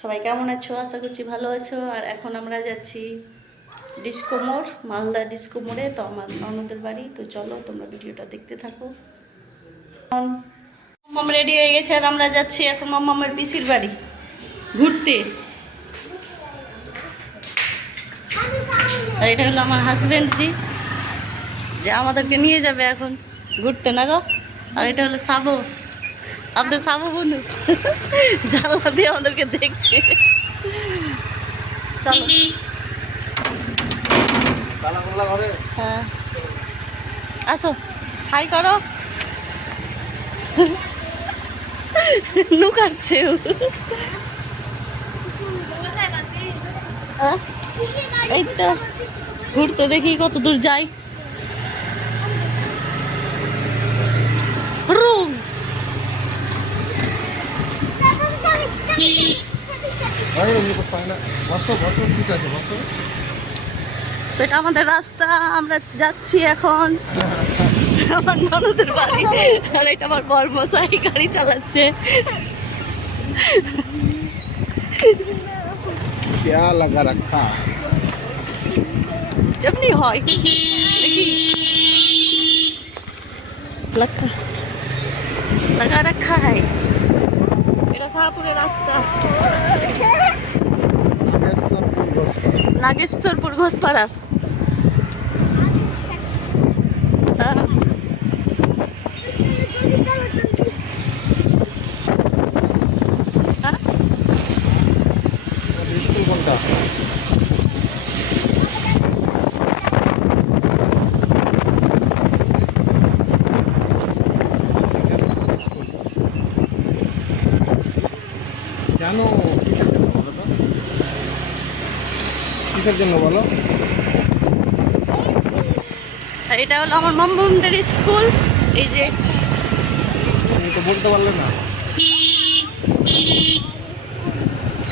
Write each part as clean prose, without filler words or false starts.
সবাই কেমন আছো? আশা করছি ভালো আছো। আর এখন আমরা যাচ্ছি ডিস্কো মোড়, মালদা ডিস্কো মোড়ে। তো আমার ননদের বাড়ি। তো চলো তোমরা ভিডিওটা দেখতে থাকো। মাম্মাম রেডি হয়ে গেছে আর আমরা যাচ্ছি এখন মাম্মামের পিসির বাড়ি ঘুরতে। আর এটা হলো আমার হাজবেন্ডজি, যে আমাদেরকে নিয়ে যাবে এখন ঘুরতে না গো। আর এটা হলো সাবু, আপনার সাবু বন্ধু জানলা দিয়ে আমাদেরকে দেখছে। চলো। হ্যাঁ আসো, হাই করো। লুকাচ্ছে এই তো ঘুরতে, দেখি কত দূর যাই। রুম তো এটা আমাদের রাস্তা, আমরা যাচ্ছি এখন আমার ননদের বাড়ি। আর এটা আমার বর্মশাই গাড়ি চালাচ্ছে। क्या लगा रखा যেমনি হয় দেখি লাগা রাখা হয়। এটা শাহপুরের রাস্তা, নাগেশ্বরপুর ঘোষপাড়ার। स्कूल कौन था জানো কিসের জন্য বলো? এটা হলো আমার মামুনদের স্কুল। এই যে তুমি তো বলতে পারলে না।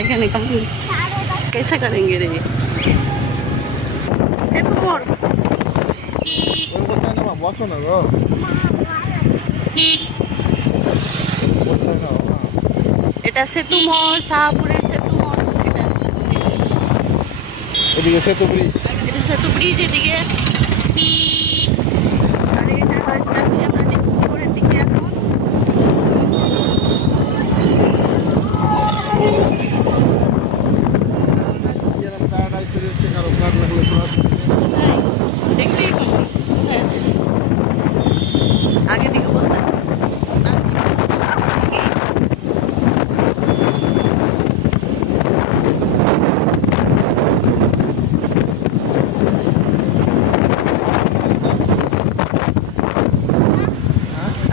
এখানে কেমন कैसा करेंगे रे সেতু মোড়। ওর কথা না বসো না গো, বলতে না বাবা। এটা সেতু মোড়, শাহপুরের সেতু মোড়। এদিকে সেতু ব্রিজ, এটা সেতু ব্রিজ এদিকে। আর এটা যাচ্ছি আমরা ডিসকোরের দিকে এখন। যারা কার্ড আইতে হচ্ছে, কারো কার্ড লাগলে ক্রস দেখতেই কোথায় আছে আগে দিকে বলতে।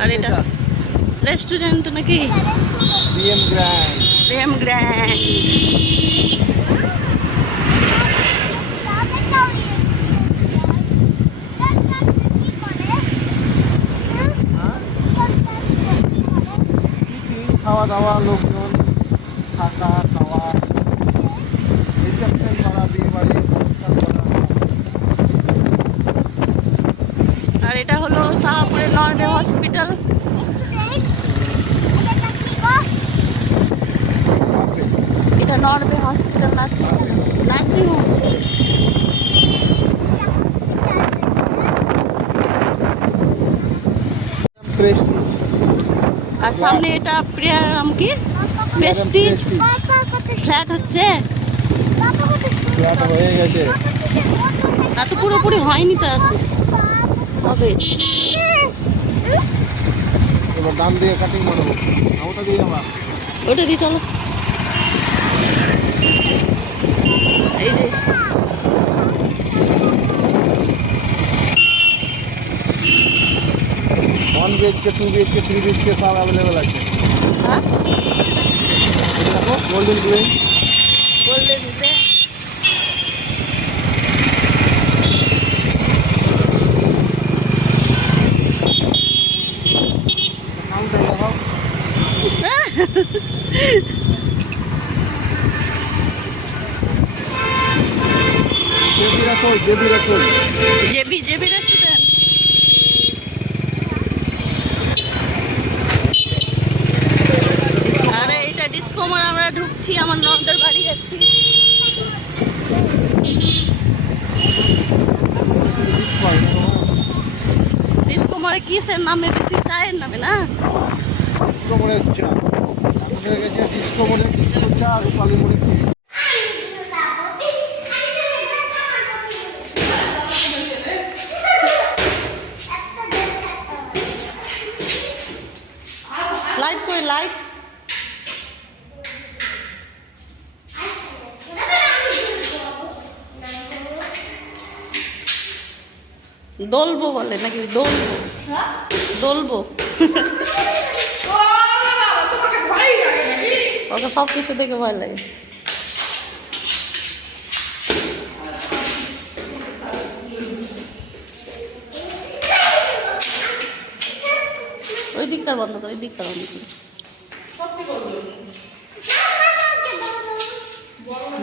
আর এটা রেস্টুরেন্ট নাকি? BM grand. প্রেম গ্র্যান্ড। খাওয়া দাওয়া, লোকজন থাকা খাওয়া, রিসেপশন করা, বিয়ে বাড়ি অনুষ্ঠান করা। আর এটা হলো শাহপুরের নরবে হসপিটাল। এটা নরবে হসপিটাল নার্সিং হোম। প্রেস্টিজ। আর সামনে এটা প্রিয়ারাম কি প্রেস্টিজ ফ্ল্যাট হচ্ছে। ফ্ল্যাট হয়ে গেছে, এত পুরোপুরি হয়নি তো, এখন হবে। এবার দাম দিয়ে কাটিং মারবো। ওটা দিয়ে আমার ওটা দিয়ে চলো। এই যে वन BHK, 2 BHK, 3 BHK सब अवेलेबल আছে। হ্যাঁ দেখো গোল্ডেন গ্রিন, বললে দিতে। কাউন্টার দেখাও। জেবি রাসোল জেবি রেস্টুরেন্ট। আরে এটা ডিস্কো ডিসকোমোর আমরা ঢুকছি, আমার ননদের বাড়ি যাচ্ছি। ডিসকোমোরে কিসের নামে? বেশি চায়ের নামে না? ডিসকোমোরের চা হয়ে গেছে, ডিসকোমোরের চা আর পালিমুড়ি খেয়ে। লাইট কই লাইট? দলবো বলে নাকি? দলবো দলবো ওকে সব কিছু দেখে ভয় লাগে। ওই দিকটা বন্ধ করে, ওই দিকটা বন্ধ করে।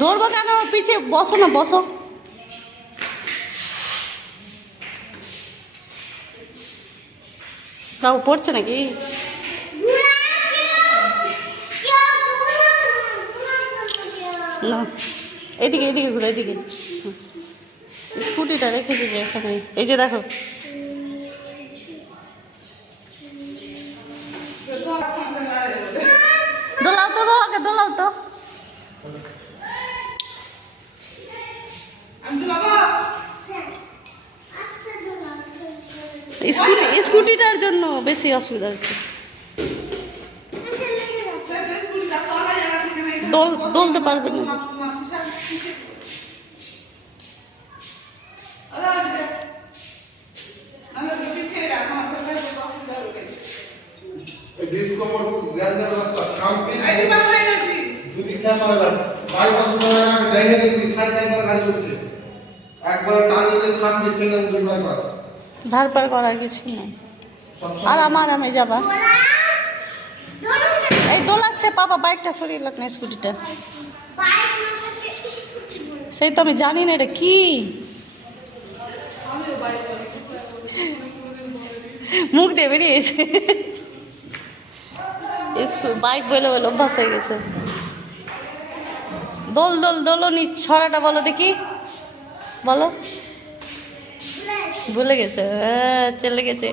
ধরবো কেন? পিছিয়ে বসো না, বসো। বাবু পড়ছে নাকি? না, এদিকে এদিকে ঘুরে, এদিকে। স্কুটিটা রেখেছি যে এখানে, এই যে দেখো। দোলাও তো বাবাকে, দোলাও তো। স্কুটিটার জন্য বেশি অসুবিধা হচ্ছে। দোলতে পারবে না। ধার পার করার কিছু নাই। আর আমার আমি যাবা। এই দোলাচ্ছে পাপা, বাইকটা সরিয়ে লাগ না, স্কুটিটা। সেই তো আমি জানি না এটা কি। মুখ দিয়ে বেরিয়েছে। বাইক বলে বলে অভ্যাস হয়ে গেছে। দোল দোল দোলনি ছড়াটা বলো দেখি, বলো। ভুলে গেছে, হ্যাঁ চলে গেছে।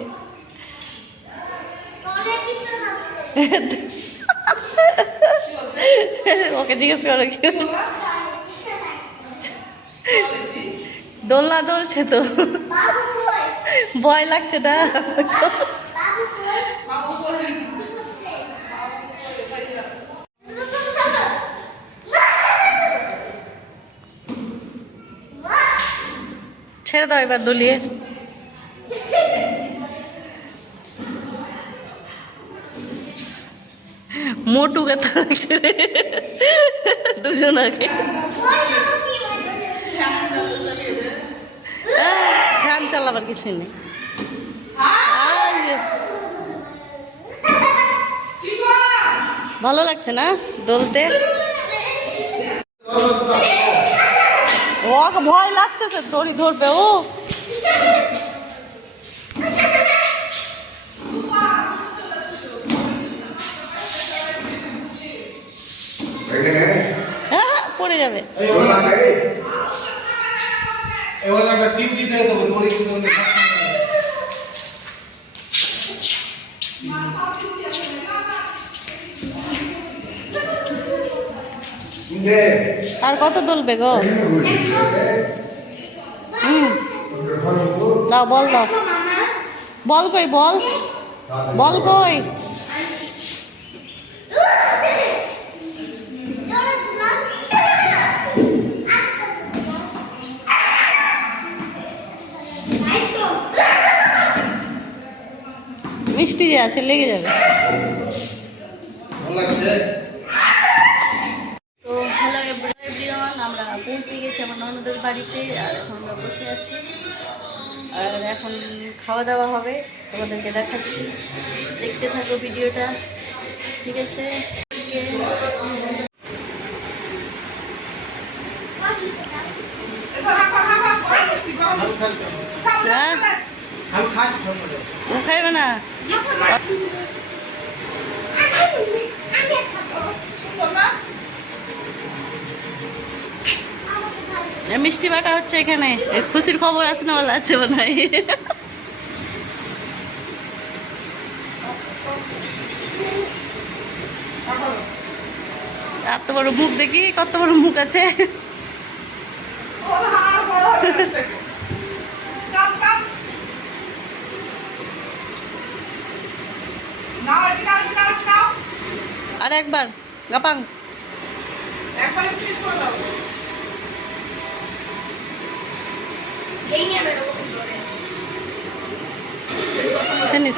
ওকে জিজ্ঞেস করো কি দোলনা দোলছে তো, ভয় লাগছে না? ছেড়ে দাও এবার দলিয়ে। মোটু কথা লাগছে রে দুজনাকে। ফ্যান চালাবার কিছু নেই। ভালো লাগছে না দোলতে? ওকে ভয় লাগছে, সে দড়ি ধরবে ও। হ্যাঁ পড়ে যাবে। আর কত দোলবে গো? দাও বল, দাও বল কই, বল বল কই? মিষ্টি যে আছে লেগে যাবে। তো হ্যালো এভরিওয়ান, আমরা পৌঁছে গেছি আমার ননদের বাড়িতে। আর এখন আমরা বসে আছি, আর এখন খাওয়া দাওয়া হবে, তোমাদেরকে দেখাচ্ছি। দেখতে থাকো ভিডিওটা, ঠিক আছে? খাইবে না? মিষ্টি বাটা হচ্ছে এখানে। খুশির খবর আছে না, বলা আছে মনে হয়। এত বড় মুখ দেখি, কত বড় মুখ আছে। আর একবার গাপাং ফিনিশ।